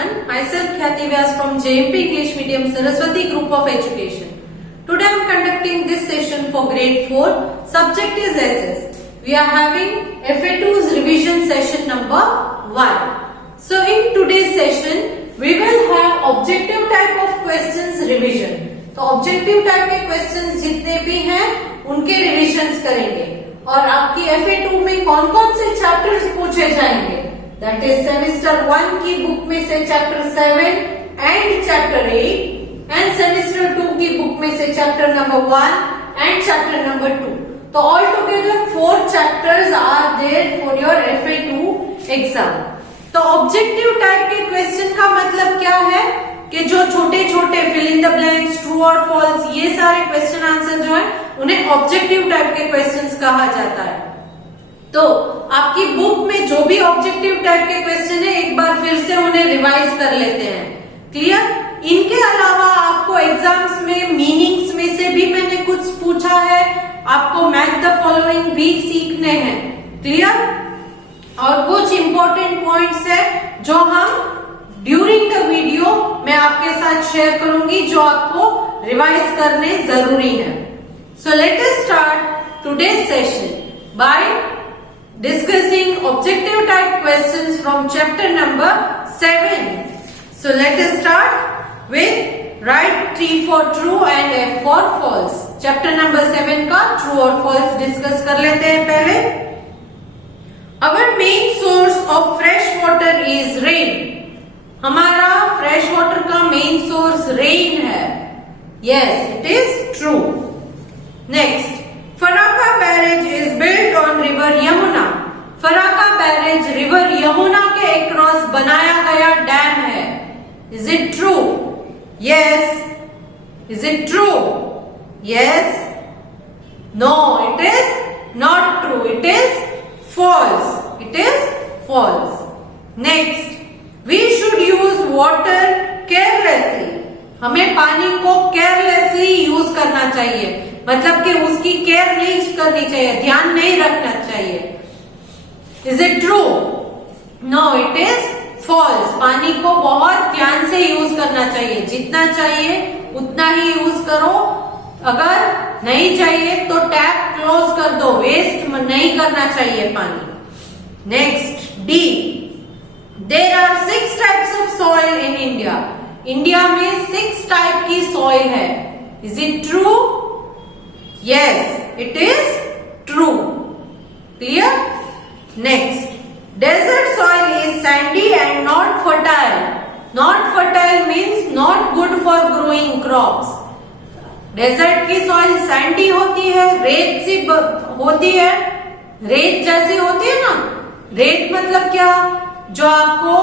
everyone. Myself Khyati Vyas from JMP English Medium Saraswati Group of Education. Today I am conducting this session for grade 4. Subject is SS. We are having FA2's revision session number 1. So in today's session we will have objective type of questions revision. तो objective type के questions जितने भी हैं उनके revisions करेंगे और आपकी FA2 में कौन कौन से चैप्टर्स पूछे जाएंगे, दैट इज सेमेस्टर 1 की बुक में से chapter 7 and chapter 8 and semester 2 की बुक में से chapter number 1 and chapter number 2. तो all together 4 chapters are there for your FA2 exam. तो ऑब्जेक्टिव टाइप के क्वेश्चन का मतलब क्या है कि जो छोटे छोटे fill in the blanks, true और फॉल्स, ये सारे क्वेश्चन आंसर जो है उन्हें ऑब्जेक्टिव टाइप के क्वेश्चंस कहा जाता है. तो आपकी बुक में जो भी ऑब्जेक्टिव टाइप के क्वेश्चन है एक बार फिर से उन्हें रिवाइज कर लेते हैं. क्लियर? इनके अलावा आपको एग्जाम्स में मीनिंग्स में से भी मैंने कुछ पूछा है, आपको मैच द फॉलोइंग भी सीखने हैं. क्लियर? और कुछ इंपॉर्टेंट पॉइंट्स है जो हम ड्यूरिंग द वीडियो मैं आपके साथ शेयर करूंगी जो आपको रिवाइज करने जरूरी है. So let us start today's session by discussing objective type questions from chapter number 7. So let us start with write T for true and F for false. Chapter number 7 का true और false discuss कर लेते हैं. पहले, our main source of fresh water is rain. हमारा fresh water का main source rain है. Yes, it is true. Next, Farakka barrage is built on river Yamuna. Farakka barrage river Yamuna के अक्रॉस बनाया गया डैम है. Is it true? Yes. Is it true? Yes. No, it is not true. It is false. It is false. Next, we should use water carelessly. हमें पानी को carelessly use करना चाहिए, मतलब कि उसकी केयर नहीं करनी चाहिए, ध्यान नहीं रखना चाहिए. Is it true? No, it is false. पानी को बहुत ध्यान से यूज करना चाहिए, जितना चाहिए उतना ही यूज करो. अगर नहीं चाहिए तो टैप क्लोज कर दो, वेस्ट नहीं करना चाहिए पानी. Next, D, there are 6 types of soil in India. India में 6 टाइप की सॉइल है. Is it true? Yes, it is true. Clear? Next, desert soil is sandy and not fertile. Not fertile means not good for growing crops. Desert की soil sandy होती है, रेत सी होती है, रेत जैसी होती है ना. रेत मतलब क्या? जो आपको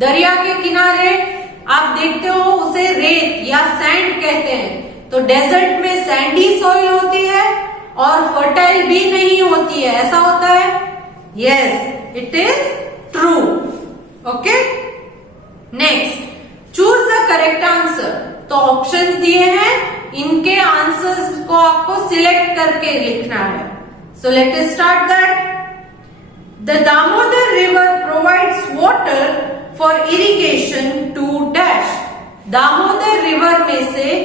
दरिया के किनारे आप देखते हो उसे रेत या सैंड कहते हैं. तो डेजर्ट में सैंडी सॉइल होती है और फर्टाइल भी नहीं होती है. ऐसा होता है? Yes, it is true. Okay. Next, choose the correct answer. तो ऑप्शंस दिए हैं, इनके आंसर्स को आपको सिलेक्ट करके लिखना है. So let us start that. The Damodar river provides water for irrigation to dash. Damodar river में से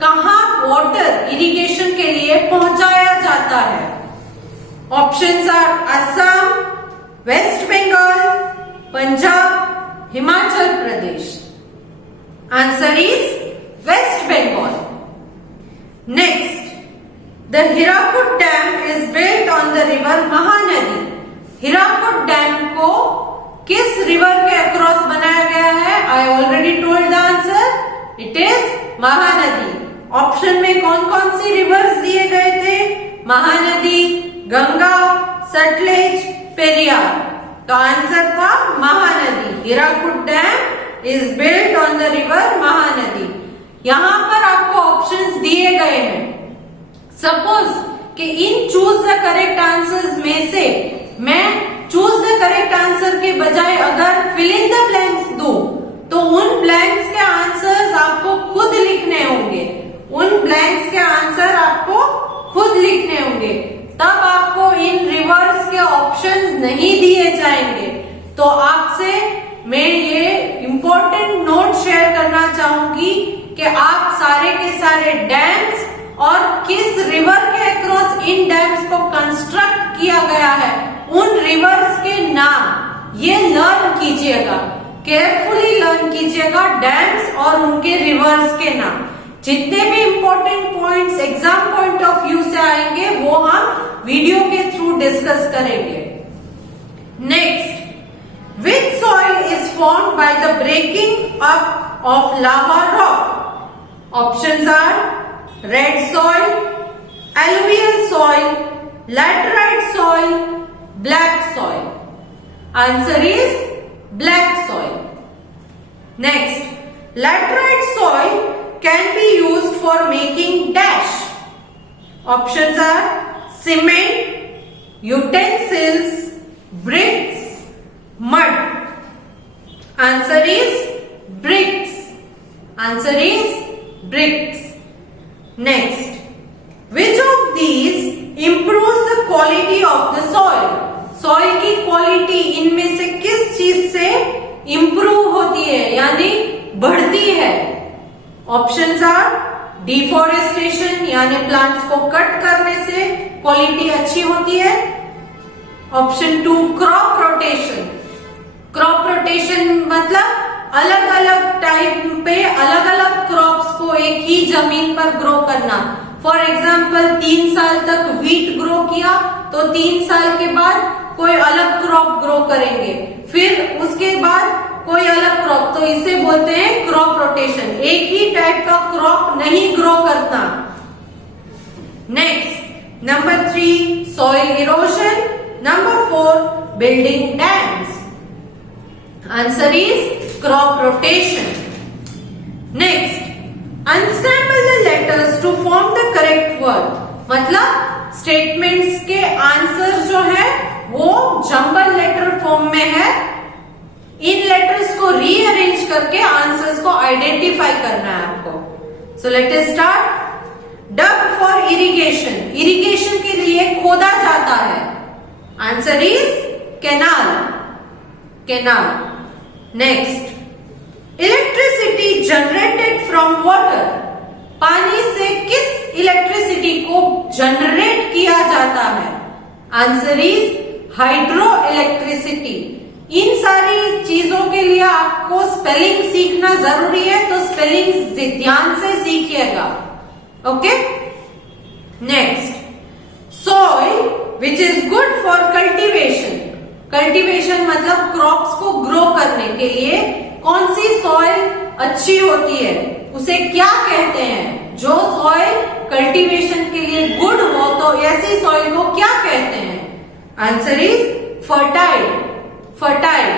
कहां वाटर इरिगेशन के लिए पहुंचाया जाता है? Options are Assam, West Bengal, Punjab, Himachal Pradesh. Answer is West Bengal. Next, the Hirakud Dam is built on the river Mahanadi. Hirakud Dam को किस रिवर के अक्रॉस बनाया गया है? I already told the answer. It is Mahanadi. Option में कौन कौन सी रिवर्स दिए गए थे? महानदी, गंगा, सतलेज, पेरियार. तो आंसर था Mahanadi. Hirakud Dam is built on the river Mahanadi. यहां पर आपको ऑप्शंस दिए गए हैं. सपोज कि इन चूज द करेक्ट आंसर्स में से मैं चूज द करेक्ट आंसर के बजाय अगर फिल इन द ब्लैंक्स दूं तो उन ब्लैंक्स के आंसर्स आपको खुद लिखने होंगे. उन ब्लैंक्स के आंसर आपको खुद लिखने होंगे. तब आपको इन रिवर्स के ऑप्शंस नहीं दिए जाएंगे. तो आपसे मैं ये इम्पोर्टेंट नोट शेयर करना चाहूंगी कि आप सारे के सारे डैम्स और किस रिवर के अक्रॉस इन डैम्स को कंस्ट्रक्ट किया गया है, उन रिवर्स के नाम ये लर्न कीजिएगा, केयरफुली लर्न कीजिएगा डैम्स और उनके रिवर्स के नाम। जितने भी important points exam point of view से आएंगे वो हम वीडियो के थ्रू डिस्कस करेंगे। Next, which soil is formed by the breaking up of lava rock? Options are red soil, alluvial soil, laterite soil, black soil. Answer is black soil. Next, laterite soil can be used for making dash. Options are cement, utensils, bricks, mud. Answer is bricks. Answer is bricks. Next, which of these improves the quality of the soil? Soil की quality इनमें से किस चीज से improve होती है यानी बढ़ती है? ऑप्शंस आर डिफोरेस्टेशन यानी प्लांट्स को कट करने से क्वालिटी अच्छी होती है। Option 2 crop rotation. Crop rotation मतलब अलग अलग टाइप पे अलग अलग क्रॉप्स को एक ही जमीन पर ग्रो करना। फॉर एग्जाम्पल 3 साल तक व्हीट ग्रो किया तो 3 साल के बाद कोई अलग क्रॉप ग्रो करेंगे, फिर उसके बाद कोई अलग क्रॉप, तो इसे बोलते हैं क्रॉप रोटेशन। एक ही टाइप का क्रॉप नहीं ग्रो करता। Next, number 3 soil erosion, number 4 building dams. Answer is crop rotation. Next, unscramble the letters to form the correct word। मतलब स्टेटमेंट्स के आंसर जो है वो जंबल लेटर फॉर्म में है। इन लेटर्स को रीअरेंज करके आंसर्स को आइडेंटिफाई करना है आपको। So let us start. Dug for irrigation, irrigation के लिए खोदा जाता है। Answer is canal, canal. Next, electricity generated from water, पानी से किस इलेक्ट्रिसिटी को जनरेट किया जाता है? Answer is hydro electricity. इन सारी चीजों के लिए आपको स्पेलिंग सीखना जरूरी है, तो स्पेलिंग ध्यान से सीखिएगा। Okay. Next, soil which is good for cultivation. Cultivation मतलब क्रॉप्स को ग्रो करने के लिए कौन सी सॉइल अच्छी होती है, उसे क्या कहते हैं? जो सॉइल कल्टीवेशन के लिए गुड हो तो ऐसी सॉइल को क्या कहते हैं? Answer is fertile, fertile.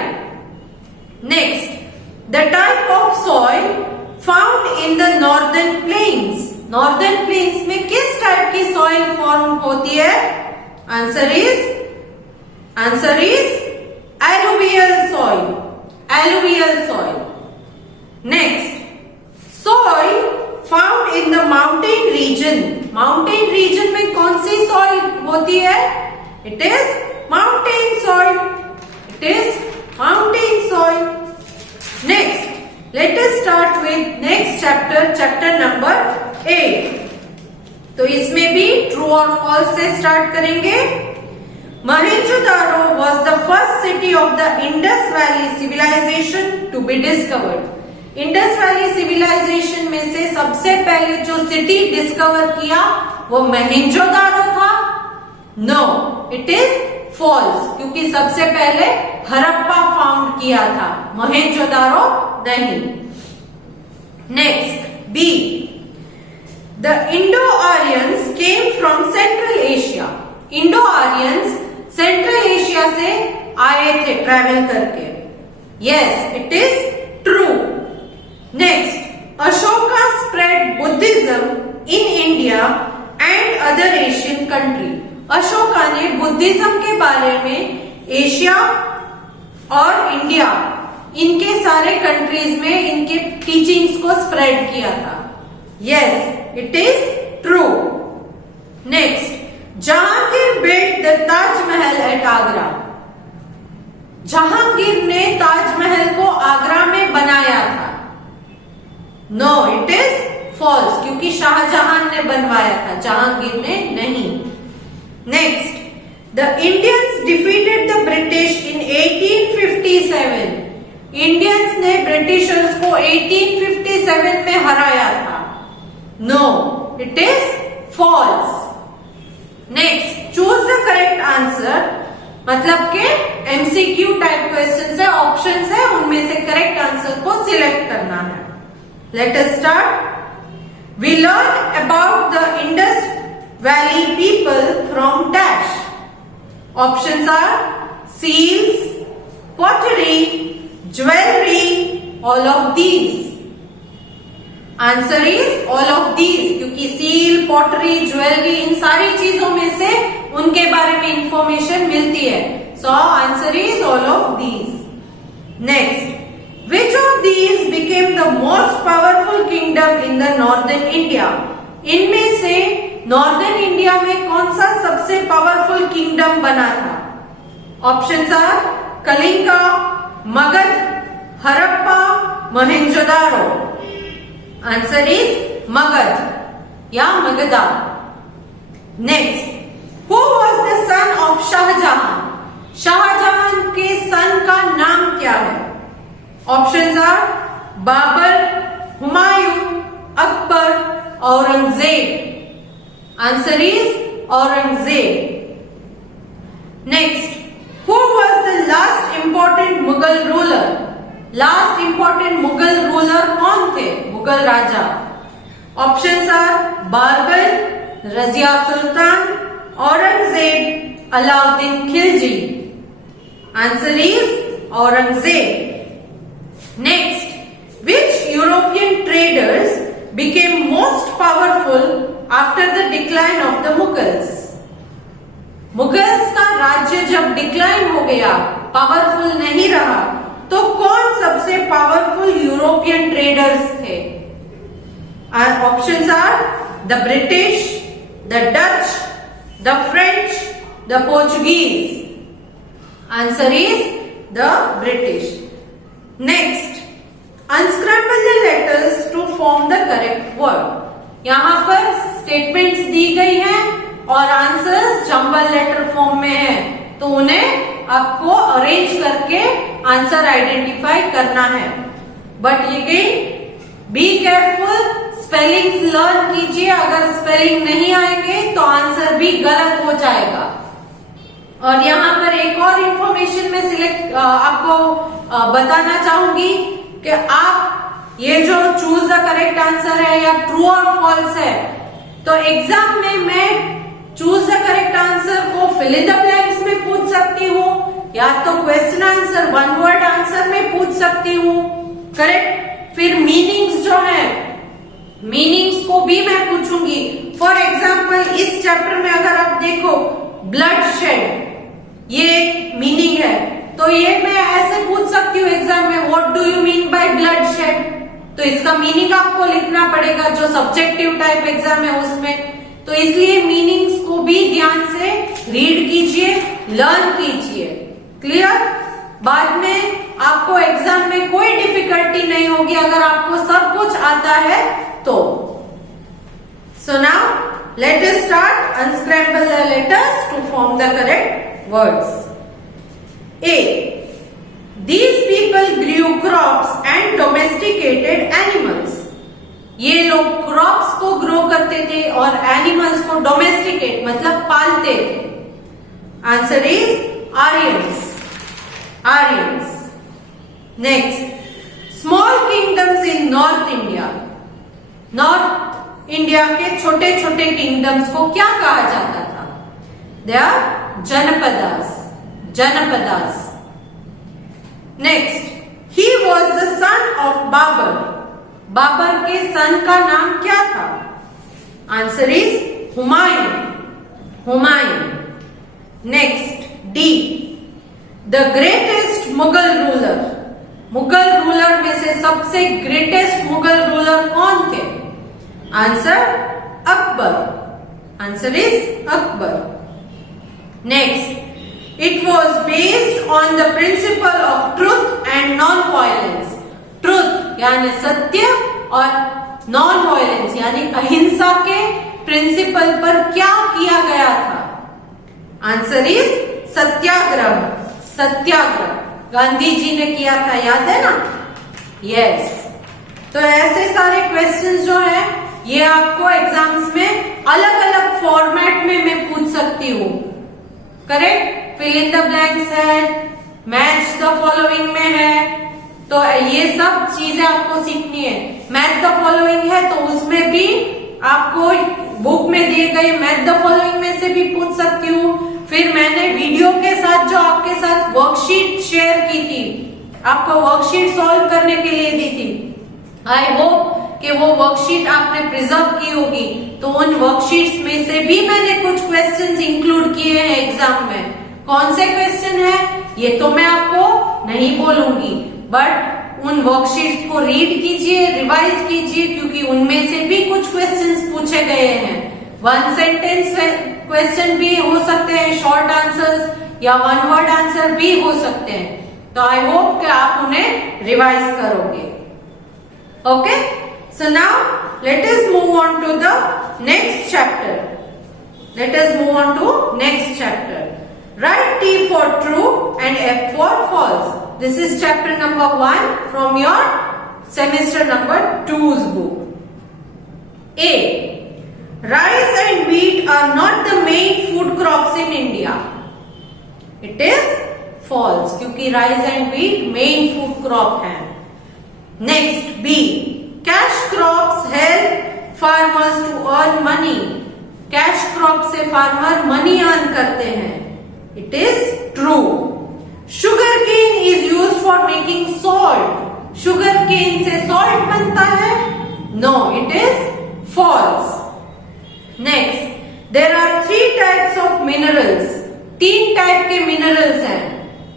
Next, the type of soil found in the northern plains. Northern plains में किस टाइप की सॉइल फॉर्म होती है? Answer is alluvial soil, alluvial soil. Next, soil found in the mountain region. Mountain region में कौन सी soil होती है? It is mountain soil. It is mountain soil. Next, let us start with next chapter, chapter number 8. तो इसमें भी true और false से start करेंगे। Mohenjo-daro was the first city of the Indus Valley civilization to be discovered. Indus Valley civilization में से सबसे पहले जो सिटी डिस्कवर किया वो मोहेंजोदारो था? No, it is false, क्योंकि सबसे पहले हड़प्पा फाउंड किया था, मोहेंजोदारो नहीं। Next, B. The Indo-Aryans came from Central Asia. Indo-Aryans central Asia से आए थे ट्रैवल करके। Yes, it is true. Next, Ashoka spread Buddhism in India and other Asian country. Ashoka ने बुद्धिज्म के बारे में एशिया और इंडिया इनके सारे कंट्रीज में इनके टीचिंग्स को स्प्रेड किया था। Yes, it is true. Next, Jahangir built the Taj Mahal at Agra. Jahangir ने ताजमहल को आगरा में बनाया था। नो, इट इज फॉल्स, क्योंकि शाहजहां ने बनवाया था, जहांगीर ने नहीं। Next, the Indians defeated the British in 1857। Indians ने ब्रिटिशर्स को 1857 में हराया था। No, it is false. Next, choose the correct answer, मतलब के एमसीक्यू टाइप क्वेश्चन है, ऑप्शन है, उनमें से करेक्ट आंसर को सिलेक्ट करना है। Let us start. We learn about the Indus valley people from dash. Options are seals, pottery, jewelry, all of these. Answer is all of these, क्योंकि seal, pottery, jewellery, इन सारी चीजों में से उनके बारे में इंफॉर्मेशन मिलती है। So answer is all of these. Next, which of these became the most powerful kingdom in the northern India. इनमें से नॉर्दर्न इंडिया में कौन सा सबसे पावरफुल किंगडम बना था? Options are Kalinga, Magadh, Harappa, Mohenjodaro. Answer is Magadh या Magadha. Next, who was the son of Shahjahan. Shahjahan के सन का नाम क्या है? Options are Babur, Humayun, Akbar, Aurangzeb. Answer is Aurangzeb. Next, who was the last important Mughal ruler. Last important Mughal ruler कौन थे? मुगल राजा। Options are Babur, Razia Sultan, Aurangzeb, Alauddin Khilji. Answer is Aurangzeb. Next, which European traders became most powerful after the decline of the Mughals. Mughals का राज्य जब decline हो गया, powerful नहीं रहा, तो कौन सबसे पावरफुल यूरोपियन ट्रेडर्स थे? Options are the British, the Dutch, the French, the Portuguese. Answer is the British. Next, unscramble the letters to form the correct word. यहां पर स्टेटमेंट्स दी गई हैं और आंसर्स जंबल लेटर फॉर्म में है, तो उन्हें आपको अरेंज करके आंसर आइडेंटिफाई करना है। But again be careful, spellings learn कीजिए। अगर स्पेलिंग नहीं आएंगे तो आंसर भी गलत हो जाएगा। और यहाँ पर एक और इंफॉर्मेशन में सिलेक्ट आपको बताना चाहूंगी कि आप ये जो चूज द करेक्ट आंसर है या ट्रू और फॉल्स है, तो एग्जाम में मैं चूज द करेक्ट आंसर को फिल इन द ब्लैंक्स में पूछ सकती हूँ, या तो question answer one word answer में पूछ सकती हूँ, करेक्ट। फिर मीनिंग्स जो है, मीनिंग्स को भी मैं पूछूंगी। फॉर एग्जाम्पल इस चैप्टर में अगर आप देखो ब्लड शेड, ये मीनिंग है, तो ये मैं ऐसे पूछ सकती हूँ एग्जाम में, what do you mean by blood shed. तो इसका मीनिंग आपको लिखना पड़ेगा, जो सब्जेक्टिव टाइप एग्जाम है उसमें। तो इसलिए मीनिंग्स को भी ध्यान से रीड कीजिए, लर्न कीजिए। क्लियर? बाद में आपको एग्जाम में कोई डिफिकल्टी नहीं होगी अगर आपको सब कुछ आता है तो। So now let us start unscramble the letters to form the correct words. A. These people grew crops and domesticated animals. ये लोग क्रॉप्स को ग्रो करते थे और एनिमल्स को डोमेस्टिकेट मतलब पालते थे। Answer is Aryans. Aryans. Next, small kingdoms in north India. North India के छोटे छोटे किंगडम्स को क्या कहा जाता था? They are janapadas. Janapadas. Next, he was the son of Babur. Babur के सन का नाम क्या था? Answer is Humayun. Humayun. Next, the, the greatest Mughal ruler. Mughal ruler में से सबसे ग्रेटेस्ट मुगल रूलर कौन थे? Answer Akbar. Answer is Akbar. Next, It was based on the principle of truth and non-violence. Truth यानी सत्य और non-violence यानी अहिंसा के प्रिंसिपल पर क्या किया गया था? आंसर इज सत्याग्रह. सत्याग्रह गांधी जी ने किया था, याद है ना? यस. तो ऐसे सारे क्वेश्चंस जो है ये आपको एग्जाम्स में अलग अलग फॉर्मेट में मैं पूछ सकती हूँ. Correct? Fill in the blanks है, मैच द फॉलोइंग में है, तो ये सब चीजें आपको सीखनी है. मैच द फॉलोइंग है तो उसमें भी आपको बुक में दिए गए मैच द फॉलोइंग में से भी पूछ सकती हूँ. फिर मैंने वीडियो के साथ जो आपके साथ वर्कशीट शेयर की थी, आपको वर्कशीट सॉल्व करने के लिए दी थी. आई होप कि वो वर्कशीट आपने प्रिजर्व की होगी. तो उन वर्कशीट्स में से भी मैंने कुछ क्वेश्चंस इंक्लूड किए हैं एग्जाम में. कौन से क्वेश्चन है ये तो मैं आपको नहीं बोलूंगी, बट उन वर्कशीट्स को रीड कीजिए, रिवाइज कीजिए, क्योंकि उनमें से भी कुछ क्वेश्चंस पूछे गए हैं. 1 सेंटेंस क्वेश्चन भी हो सकते हैं, शॉर्ट आंसर्स या 1 वर्ड आंसर भी हो सकते हैं. तो आई होप कि आप उन्हें रिवाइज करोगे. Okay, so now let us move on to the next chapter. Let us move on to next chapter. Write T for true and F for false. This is chapter number 1 from your semester number 2's book. A. Rice and wheat are not the main food crops in India. It is false क्योंकि rice and wheat main food crop है. Next B. Cash crops help farmers to earn money. Cash crop से farmer money earn करते हैं. It is true. Sugar cane is use for making salt. Sugar cane से salt बनता है? No, it is false. Next, there are 3 types of minerals. 3 type के minerals हैं.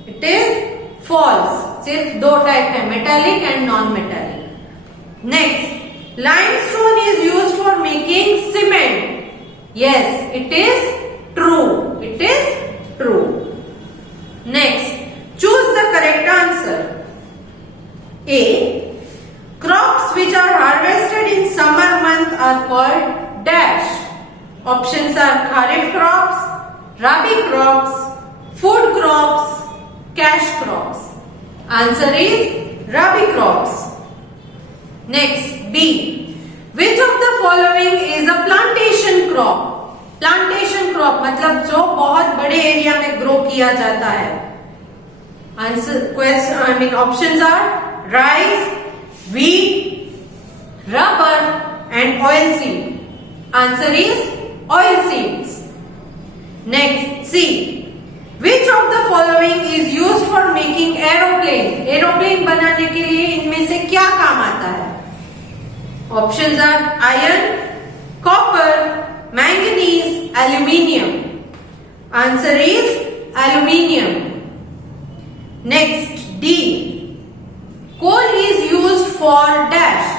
It is false. सिर्फ 2 type है, metallic and non metallic. Next, limestone is use for making cement. Yes, it is true. It is true. Next, choose the correct answer. A. Crops which are harvested in summer month are called dash. Options are kharif crops, rabi crops, food crops, cash crops. Answer is rabi crops. Next, B. Which of the following is a plantation crop? Plantation crop मतलब जो बहुत बड़े area में grow किया जाता है. Answer question I mean options are rice, wheat, rubber and oil seed. Answer is oil seeds. Next, C. Which of the following is used for making aeroplane? Aeroplane बनाने के लिए इनमें से क्या काम आता है? Options are iron, copper, manganese, aluminium. Answer is aluminium. Next, D. Coal is used for dash.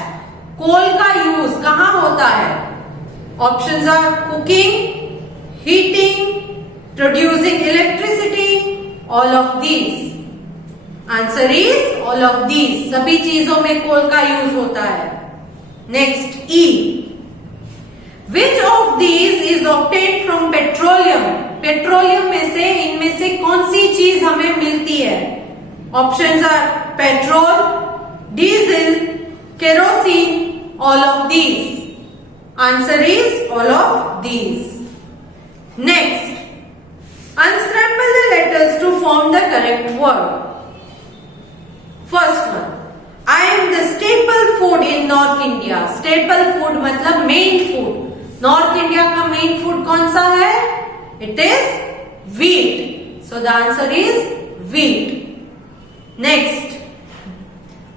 Coal का यूज कहाँ होता है? Options are cooking, heating, producing electricity, all of these. Answer is all of these. सभी चीजों में कोल का use होता है. Next, E. Which of these is obtained from petroleum? Petroleum में से इनमें से कौन सी चीज हमें मिलती है? Options are petrol, diesel, kerosene, all of these. Answer is all of these. Next, unscramble the letters to form the correct word. First one. I am the staple food in North India. Staple food मतलब main food. North India का main food कौन सा है? It is wheat. So the answer is wheat. Next,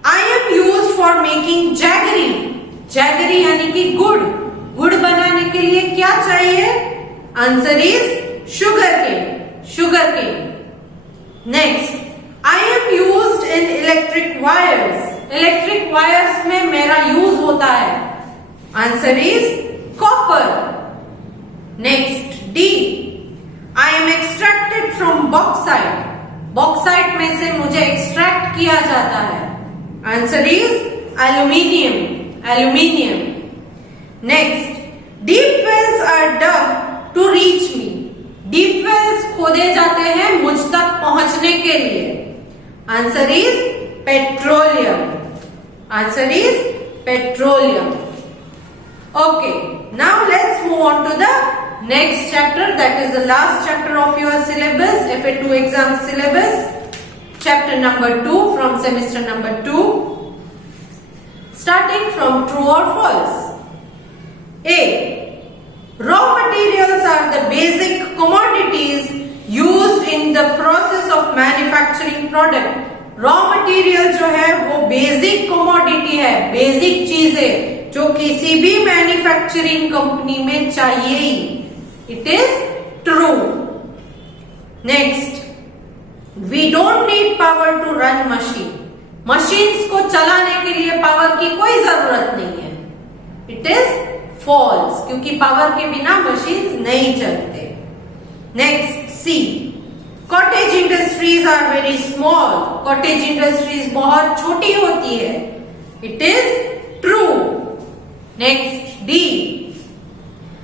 I am used for making jaggery. Jaggery यानी कि गुड़. गुड़ बनाने के लिए क्या चाहिए? Answer is sugar cane. Sugar cane. Next, I am used in electric wires. Electric wires में मेरा यूज होता है. Answer is copper. Next, D. I am extracted from bauxite, bauxite में से मुझे एक्सट्रैक्ट किया जाता है? Answer is aluminium, aluminium. Next, deep wells are dug to reach me, deep wells खोदे जाते हैं मुझ तक पहुंचने के लिए। Answer is petroleum, answer is petroleum. Okay, now let's move on to the next chapter, that is the last chapter of your syllabus, FA2 exam syllabus, chapter number 2 from semester number 2, starting from true or false. A. Raw materials are the basic commodities used in the process of manufacturing product. Raw material जो है वो basic commodity है, basic चीज है जो किसी भी manufacturing company में चाहिए ही। It is true. Next, we don't need power to run machine, machines को चलाने के लिए पावर की कोई जरूरत नहीं है। इट इज फॉल्स, क्योंकि पावर के बिना मशीन्स नहीं चलते। Next, C, cottage industries are very small, cottage industries बहुत छोटी होती है। It is true. Next, D,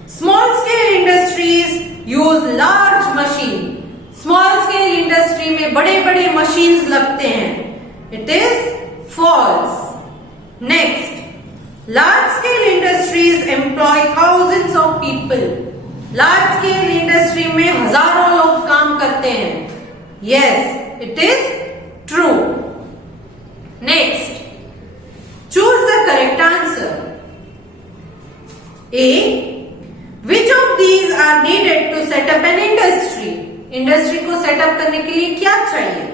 small scale industries use large machine, small scale industry में बड़े बड़े मशीन्स लगते हैं। It is false. Next, large scale industries employ thousands of people, large scale industry में हजारों लोग काम करते हैं। Yes, it is true. Next, choose the correct answer. A, which of these are needed to set up an industry, industry को set up करने के लिए क्या चाहिए?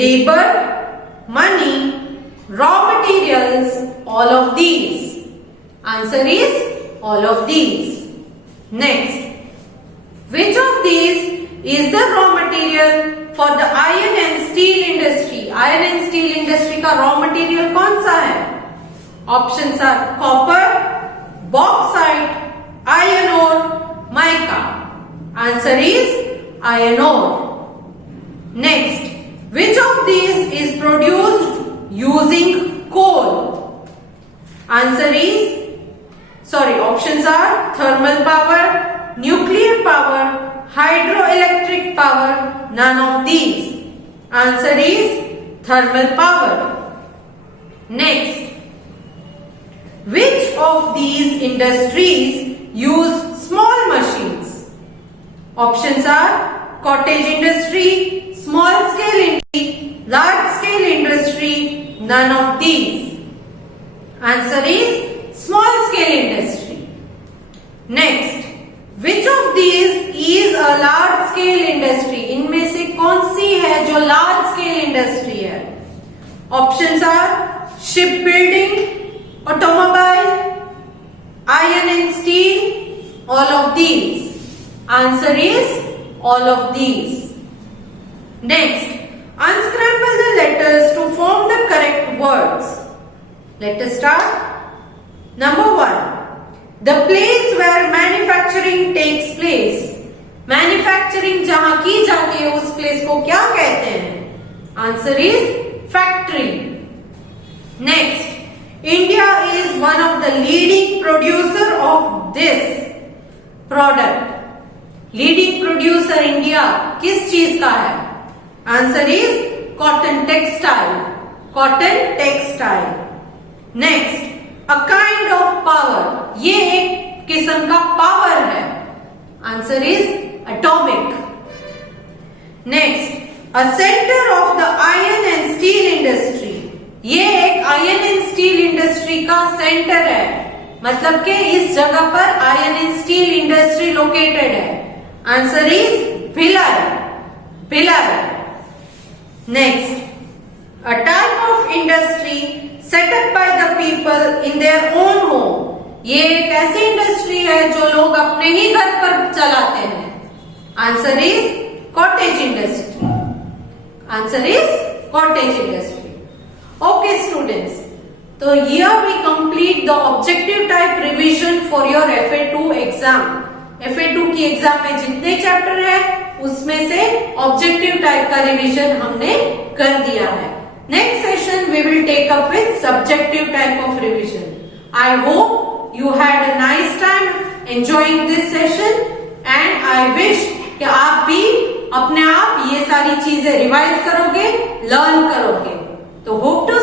Labour, money, raw materials, all of these. Answer is all of these. Next, which of these is the raw material for the iron and steel industry? Iron and steel industry का raw material कौन सा है? Options are copper, bauxite, iron ore, mica. Answer is iron ore. Next, which of these is produced using coal? Answer is options are thermal power, nuclear power, hydroelectric power, none of these. Answer is thermal power. Next, which of these industries use small machines? Options are cottage industry, small scale industry, large scale industry, none of these. Answer is small scale industry. Next, which of these is a large scale industry? इनमें से कौन सी है जो large scale industry है? Options are shipbuilding, automobile, iron and steel, all of these. Answer is all of these. Next, unscramble the letters to form the correct words. Let us start. Number 1, the place where manufacturing takes place. Manufacturing जहां की जाती है उस place को क्या कहते हैं? Answer is factory. Next, India is one of the leading producer of this product. Leading producer India किस चीज का है? Answer is cotton textile. Cotton textile. Next, a kind of power. ये एक किस्म का पावर है। Answer is atomic. Next, a center of the iron and steel industry. ये एक आयरन एंड स्टील इंडस्ट्री का सेंटर है, मतलब कि इस जगह पर iron and steel industry located है। Answer is Bhilai, Bhilai. Next, a type of industry set up by the people in their own home. ये एक ऐसी इंडस्ट्री है जो लोग अपने ही घर पर चलाते हैं। Answer is cottage industry. Answer is cottage industry. Okay students, तो here we complete the objective type revision for your FA2 exam. FA2 की एग्जाम में जितने चैप्टर है उसमें से ऑब्जेक्टिव टाइप का रिवीजन हमने कर दिया है. Next session we will take up with subjective type of revision. I hope you had a nice time enjoying this session and I wish कि आप भी अपने आप ये सारी चीजें रिवाइज करोगे, लर्न करोगे. तो होप टू